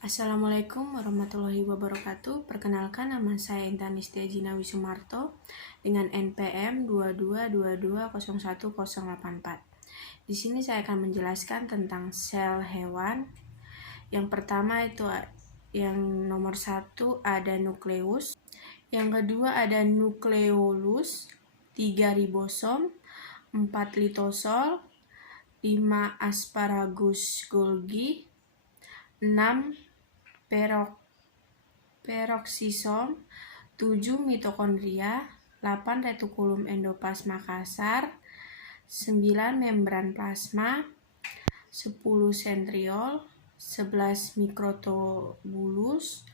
Assalamualaikum warahmatullahi wabarakatuh. Perkenalkan, nama saya Intan Nistia Jinawi Sumarto dengan NPM 2222010084. Di sini saya akan menjelaskan tentang sel hewan. Yang pertama itu yang nomor 1 ada nukleus, yang kedua ada nukleolus, 3 ribosom, 4 litosol, 5 asparagus Golgi, 6 peroksisom, 7 mitokondria, 8 retikulum endoplasma kasar, 9 membran plasma, 10 sentriol, 11 mikrotubulus,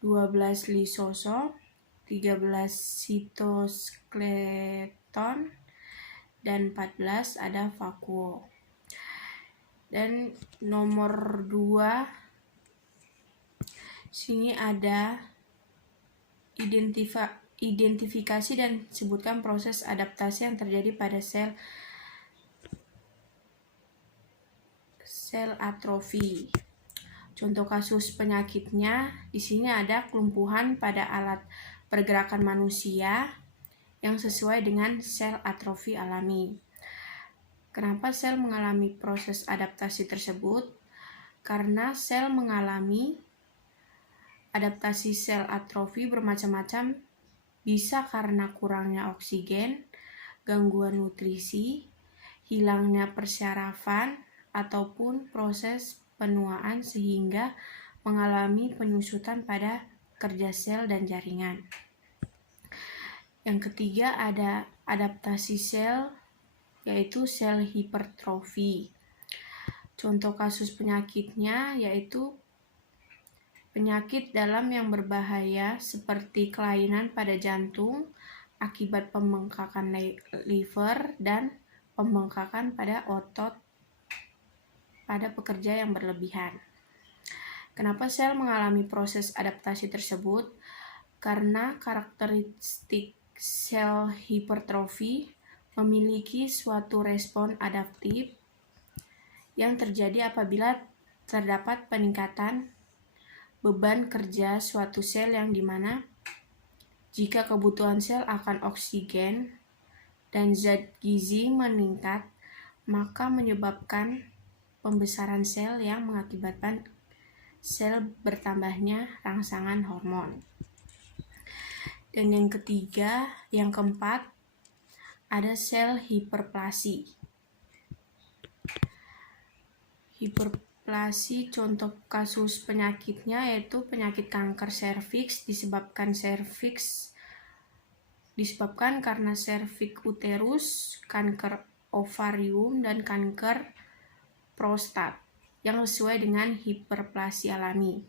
12 lisosom, 13 sitoskeleton, dan 14 ada vakuo. Dan nomor 2 sini ada identifikasi dan sebutkan proses adaptasi yang terjadi pada sel atrofi. Contoh kasus penyakitnya di sini ada kelumpuhan pada alat pergerakan manusia yang sesuai dengan sel atrofi alami. Kenapa sel mengalami proses adaptasi tersebut? Karena sel mengalami adaptasi sel atrofi bermacam-macam, bisa karena kurangnya oksigen, gangguan nutrisi, hilangnya persyarafan, ataupun proses penuaan sehingga mengalami penyusutan pada kerja sel dan jaringan. Yang ketiga ada adaptasi sel, yaitu sel hipertrofi. Contoh kasus penyakitnya yaitu penyakit dalam yang berbahaya seperti kelainan pada jantung akibat pembengkakan liver dan pembengkakan pada otot pada pekerja yang berlebihan. Kenapa sel mengalami proses adaptasi tersebut? Karena karakteristik sel hipertrofi memiliki suatu respon adaptif yang terjadi apabila terdapat peningkatan beban kerja suatu sel yang dimana jika kebutuhan sel akan oksigen dan zat gizi meningkat, maka menyebabkan pembesaran sel yang mengakibatkan sel bertambahnya rangsangan hormon. Dan yang ketiga, yang keempat, ada sel hiperplasi. Hiperplasi contoh kasus penyakitnya yaitu penyakit kanker serviks disebabkan karena serviks uterus, kanker ovarium, dan kanker prostat yang sesuai dengan hiperplasi alami.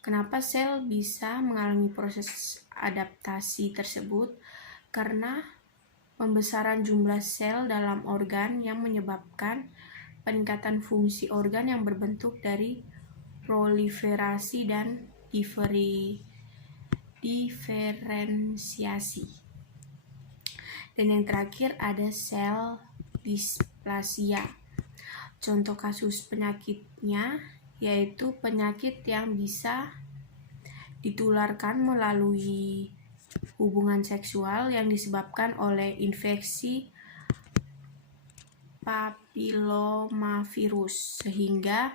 Kenapa sel bisa mengalami proses adaptasi tersebut? Karena pembesaran jumlah sel dalam organ yang menyebabkan peningkatan fungsi organ yang berbentuk dari proliferasi dan diferensiasi. Dan yang terakhir ada sel displasia. Contoh kasus penyakitnya yaitu penyakit yang bisa ditularkan melalui hubungan seksual yang disebabkan oleh infeksi papilomavirus sehingga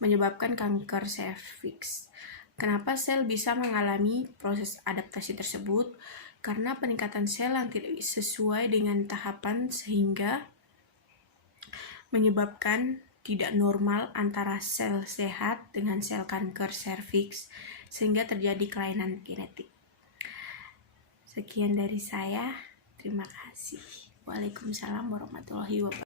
menyebabkan kanker serviks. Kenapa sel bisa mengalami proses adaptasi tersebut? Karena peningkatan sel yang tidak sesuai dengan tahapan sehingga menyebabkan tidak normal antara sel sehat dengan sel kanker serviks sehingga terjadi kelainan genetik. Sekian dari saya. Terima kasih. Waalaikumsalam warahmatullahi wabarakatuh.